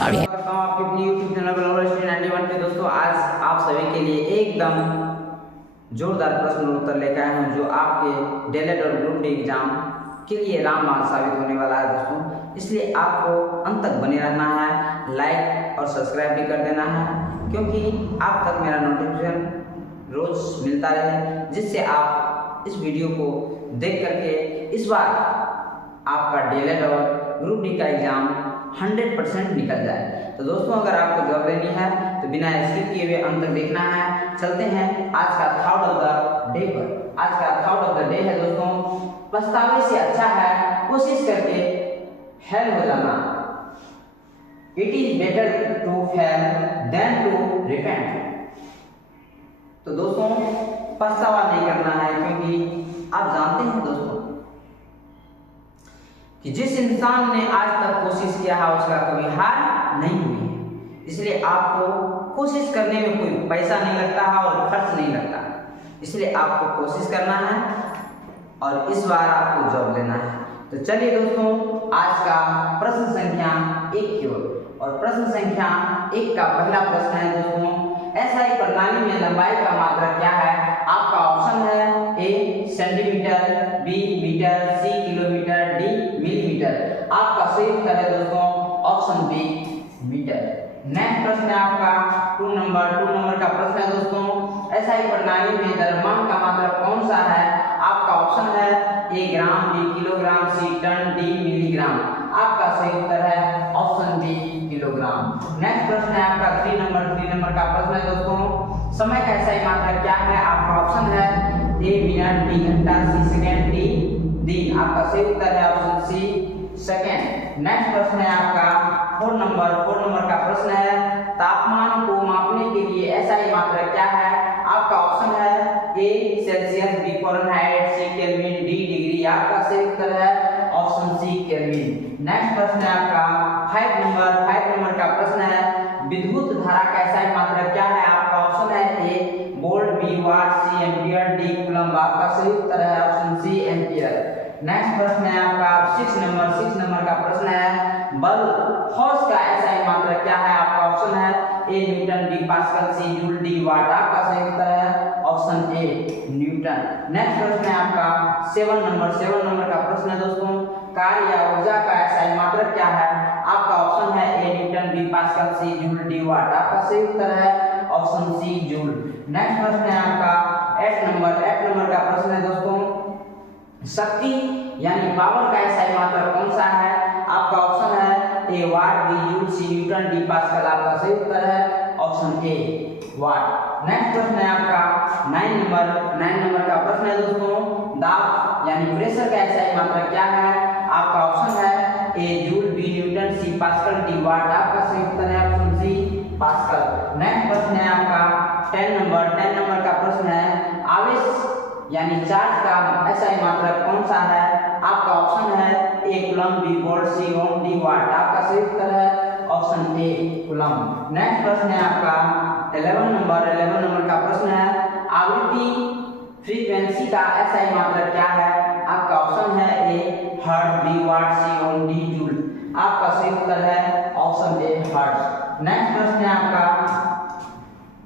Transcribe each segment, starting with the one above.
Sorry है। करता हूं आपके अपनी YouTube चैनल ग्लोबल स्टडी 91 पे। दोस्तों आज आप सभी के लिए एकदम जोरदार प्रश्न उत्तर लेकर आए हैं जो आपके डीएलएड और ग्रुप डी एग्जाम के लिए रामबाण साबित होने वाला है दोस्तों। इसलिए आपको अंत तक बने रहना है, लाइक और सब्सक्राइब भी कर देना है क्योंकि आप तक मेरा नोटिफिकेशन रोज मिलता रहे, जिससे आप इस वीडियो को देख करके इस बार आपका डीएलएड और ग्रुप डी का एग्जाम 100% निकल जाए। तो दोस्तों अगर आपको जॉब लेनी है तो बिना स्किप किए हुए अंत तक देखना है। चलते हैं आज का थॉट ऑफ द डे पर। आज का थॉट ऑफ द डे है दोस्तों, पछतावे से अच्छा है कोशिश करके फेल हो जाना। It is better to fail than to repent. तो दोस्तों पछतावा नहीं करना है क्योंकि आप जानते हैं दोस्तों कि जिस इंसान ने आज तक कोशिश किया है उसका कभी हार नहीं हुई है। इसलिए आपको कोशिश करने में कोई पैसा नहीं लगता है और खर्च नहीं लगता, इसलिए आपको कोशिश करना है और इस बार आपको जॉब लेना है। तो चलिए दोस्तों आज का प्रश्न संख्या 1 की ओर। और प्रश्न संख्या 1 का पहला प्रश्न है दोस्तों, एसआई प्रणाली में लंबाई का मात्रक क्या है? आपका ऑप्शन है ए सेंटीमीटर, बी मीटर, सी किलोमीटर, डी मिलीमीटर। आपका सही उत्तर है दोस्तों ऑप्शन बी मीटर। नेक्स्ट प्रश्न है आपका 2 नंबर का प्रश्न है दोस्तों, एसआई प्रणाली में द्रव्यमान का मात्रक कौन सा है? आपका ऑप्शन है ए ग्राम, बी किलोग्राम, सी टन, डी मिलीग्राम। आपका सही उत्तर है ऑप्शन बी किलोग्राम। नेक्स्ट प्रश्न है आपका 3 नंबर का प्रश्न है दोस्तों, समय का एसआई मात्रक क्या है? आपका ऑप्शन है ए मिनट, बी घंटा, सी सेकंड, डी दिन। आपका सही उत्तर है ऑप्शन सी सेकंड। नेक्स्ट प्रश्न है आपका 4 नंबर का प्रश्न है, तापमान को मापने के लिए एसआई मात्रक क्या है? आपका ऑप्शन है ए सेल्सियस, बी फ़ारेनहाइट, सी केल्विन, डी डिग्री। आपका सही उत्तर है ऑप्शन सी केल्विन। नेक्स्ट प्रश्न है आपका 5 नंबर का प्रश्न है, विद्युत धारा का एसआई मात्रक क्या है? आपका ऑप्शन है ए वोल्ट, बी वाट, सी एम्पियर, डी कूलम्ब। आपका सही उत्तर है ऑप्शन सी एम्पियर। नेक्स्ट प्रश्न है आपका 6 नंबर का प्रश्न है, बल फोर्स का एसआई मात्रक क्या है? आपका ऑप्शन है A Newton, B Pascal, C joule, D watt. आपका सही उत्तर है ऑप्शन ए न्यूटन। नेक्स्ट प्रश्न है आपका 7 नंबर का प्रश्न है दोस्तों, कार्य या ऊर्जा का एसआई मात्रक क्या है? आपका ऑप्शन है A Newton, B Pascal, C joule, D watt. आपका सही उत्तर है ऑप्शन सी जूल। नेक्स्ट प्रश्न है आपका 8 नंबर का प्रश्न है दोस्तों, शक्ति यानी पावर का एसआई मात्रक कौन सा है? आपका ऑप्शन है ए वाट, बी जूल, सी न्यूटन, डी पास्कल। आपका सही उत्तर है ऑप्शन ए वाट। नेक्स्ट प्रश्न है आपका 9 नंबर का प्रश्न है दोस्तों, दाब यानी प्रेशर का एसआई मात्रक क्या है? आपका ऑप्शन है ए जूल, बी न्यूटन, सी पास्कल, डी वाट। आपका सही उत्तर है ऑप्शन सी पास्कल। नेक्स्ट प्रश्न है आपका 10 नंबर का प्रश्न है, आवेश यानी चार्ज का एसआई मात्रक कौन सा है? आपका ऑप्शन है ए कूलम्ब, बी वोल्ट, सी ओम, डी वाट। आपका सही उत्तर है ऑप्शन ए कूलम्ब। नेक्स्ट प्रश्न है आपका 11 नंबर का प्रश्न है, आवृत्ति फ्रीक्वेंसी का एसआई मात्रक क्या है? आपका ऑप्शन है ए हर्ट्ज, बी वाट, सी ओम, डी जूल। आपका सही उत्तर है ऑप्शन ए हर्ट्ज। नेक्स्ट प्रश्न है आपका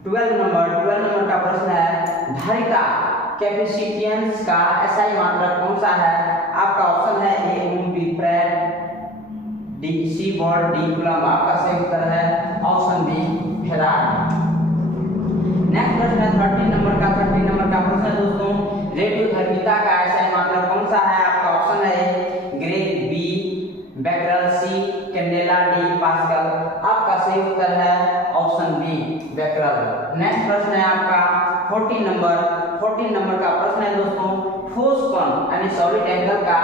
12 नंबर का प्रश्न है, धारिता कैपेसिटेंस का एसआई मात्रक कौन सा है? आपका ऑप्शन है A ohm, B farad, D C volt, D coulomb. आपका सही उत्तर है ऑप्शन बी फैराड। नेक्स्ट प्रश्न है 13 नंबर का प्रश्न है दोस्तों, रेडियोधर्मिता का एसआई मात्रक कौन सा है? आपका ऑप्शन है ए ग्रेग, बी बेकरल, सी कैंडेला, डी पास्कल। आपका सही उत्तर है ऑप्शन बी बेकरल। नेक्स्ट प्रश्न है आपका 14 नंबर का प्रश्न है दोस्तों, ठोस कण यानी सॉलिड एंगल का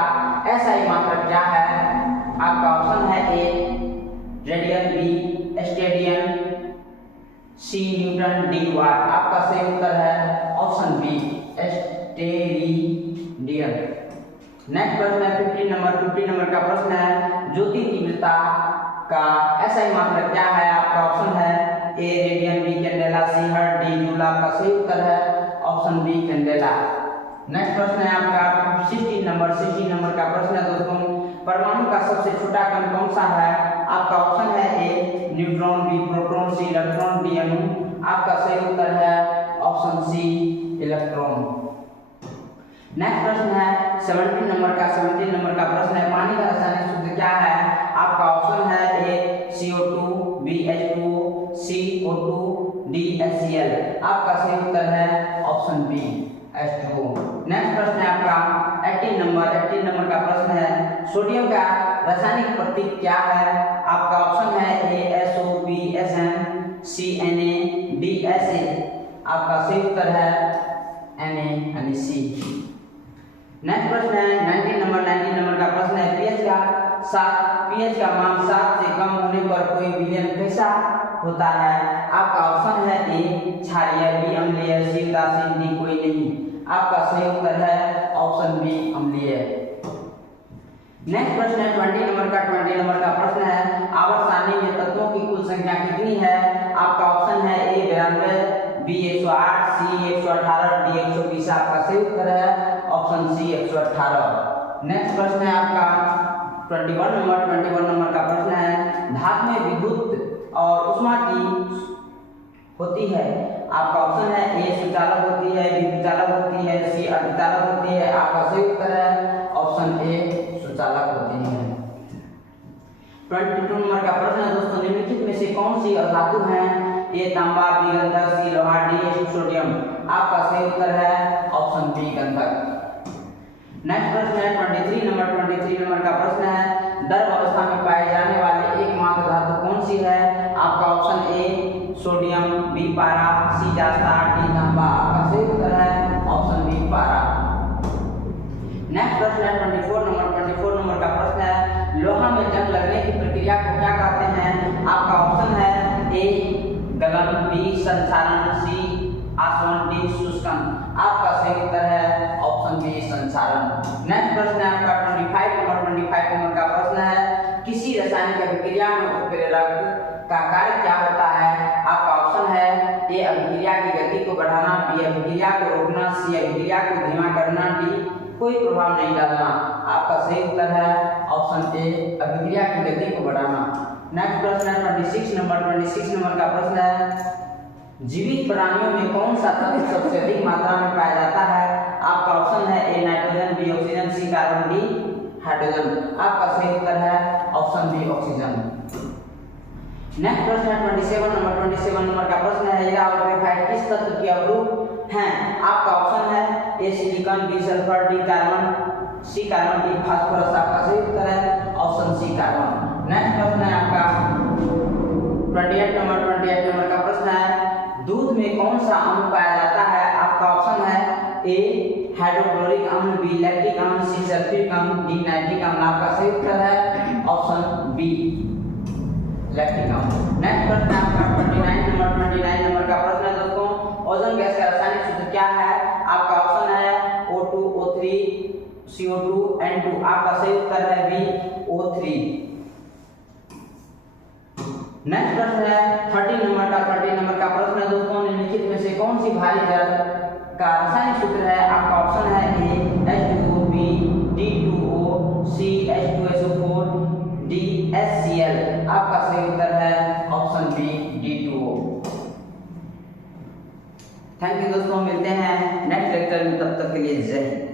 एसआई मात्रक क्या है? आपका ऑप्शन है ए रेडियन, बी स्टेडियन, सी न्यूटन, डी वाट। आपका सही उत्तर है ऑप्शन बी स्टेडियन। नेक्स्ट प्रश्न है 15 नंबर का प्रश्न है, ज्योति तीव्रता का एसआई मात्रक क्या है? आपका ऑप्शन है ए रेडियन, बी कैंडेला, सी हर्ट्ज, डी जूल। आपका सही उत्तर है ऑप्शन बी कैंडेला। नेक्स्ट प्रश्न है आपका 16 नंबर का प्रश्न है दोस्तों, परमाणु का सबसे छोटा कण कौन सा है? आपका ऑप्शन है ए न्यूट्रॉन, बी प्रोटॉन, सी इलेक्ट्रॉन, डी अणु। आपका सही उत्तर है ऑप्शन सी इलेक्ट्रॉन। नेक्स्ट प्रश्न है 17 नंबर का प्रश्न है पानी का रासायनिक सूत्र क्या है? आपका ऑप्शन है ए CO2, बी H2O, सी O2, डी HCl। आपका सही उत्तर है ऑप्शन बी H2O। नेक्स्ट प्रश्न है आपका 18 नंबर का प्रश्न है सोडियम का रासायनिक प्रतीक क्या है? आपका ऑप्शन है ए SO, बी SN, सी Na, डी SA। आपका सही उत्तर है Na यानी सी। नेक्स्ट प्रश्न है 19 नंबर का प्रश्न है pH का मान 7 से कम होने पर कोई विलयन कैसा होता है? आपका ऑप्शन है ए क्षारीय, बी अम्लीय, सी उदासीन, डी कोई नहीं। आपका सही उत्तर है ऑप्शन बी अम्लीय। नेक्स्ट प्रश्न है 20 नंबर का प्रश्न है आवर्त सारणी में तत्वों की कुल संख्या कितनी है? आपका ऑप्शन है ए 92, बी 108, सी 118, डी 120। आपका सही उत्तर है ऑप्शन सी 118। नेक्स्ट प्रश्न है आपका 21 नंबर का प्रश्न है धातु में विद्युत और उष्मा की होती है। आपका ऑप्शन है ए सुचालक होती है, बी विचालक होती है, सी अर्धचालक होती है। आपका सही उत्तर है ऑप्शन ए सुचालक होती है। 22 नंबर का प्रश्न है दोस्तों निम्नलिखित में से कौन सी धातु है? ए तांबा, बी गंधक, सी लोहा, डी सोडियम। आपका सही उत्तर है ऑप्शन बी गंधक। नेक्स्ट प्रश्न है 23 नंबर का प्रश्न है द्रव अवस्था में पाए जाने वाले एकमात्र धातु कौन सी है? आपका ऑप्शन ए सोडियम, बी पारा, सी जास्ता, डी तांबा। आपका सही उत्तर है ऑप्शन बी पारा। नेक्स्ट प्रश्न है 24 नंबर का प्रश्न है लोहा में जंग लगने की प्रक्रिया को क्या कहते हैं? आपका ऑप्शन है ए गलन, बी संचालन, सी आसवन, डी शुष्कन। आपका सही उत्तर है ऑप्शन बी संचालन। नेक्स्ट प्रश्न है आपका 25 नंबर का प्रश्न है किसी रासायनिक अभिक्रिया में उत्प्रेरक का कार्य क्या होता है? आपका ऑप्शन है ए अभिक्रिया की गति को बढ़ाना, बी अभिक्रिया को रोकना, सी अभिक्रिया को धीमा करना, डी कोई प्रभाव नहीं डालना। आपका सही उत्तर है ऑप्शन ए अभिक्रिया की गति को बढ़ाना। नेक्स्ट प्रश्न है 26 नंबर का प्रश्न है जीवित प्राणियों में कौन सा तत्व सबसे अधिक मात्रा में पाया जाता है? आपका ऑप्शन है A nitrogen, B oxygen, C carbon, D hydrogen. आपका सही उत्तर है ऑप्शन बी ऑक्सीजन। नेक्स्ट प्रश्न है 27 नंबर का प्रश्न है हीरा और ग्रेफाइट किस तत्व के अवरूप हैं? आपका ऑप्शन है A silicon, B sulphur, D carbon, C carbon, D phosphorus. आपका सही उत्तर है ऑप्शन सी कार्बन। नेक्स्ट प्रश्न है आपका 28 नंबर का प्रश्न है दूध में कौन सा अम्ल पाया जाता है? आपका ऑप्शन है ए हाइड्रोक्लोरिक अम्ल, बी लैक्टिक अम्ल, सी सल्फ्यूरिक अम्ल, डी नाइट्रिक अम्ल। आपका सही उत्तर है ऑप्शन बी लैक्टिक अम्ल। नेक्स्ट प्रश्न है आपका 29 नंबर का प्रश्न है दोस्तों ओजोन गैस का रासायनिक सूत्र क्या है? आपका ऑप्शन है O2, O3, CO2, N2। आपका सही उत्तर है बी O3। नेक्स्ट प्रश्न है 30 नंबर का प्रश्न है दोस्तों निम्नलिखित में से कौन सी भारी जल का रासायनिक सूत्र है? आपका ऑप्शन है ए H2O, बी D2O, सी H2SO4, डी HCl। आपका सही उत्तर है option B D2O। Thank you दोस्तों, मिलते हैं नेक्स्ट लेक्चर में, तब तक के लिए जय हिंद।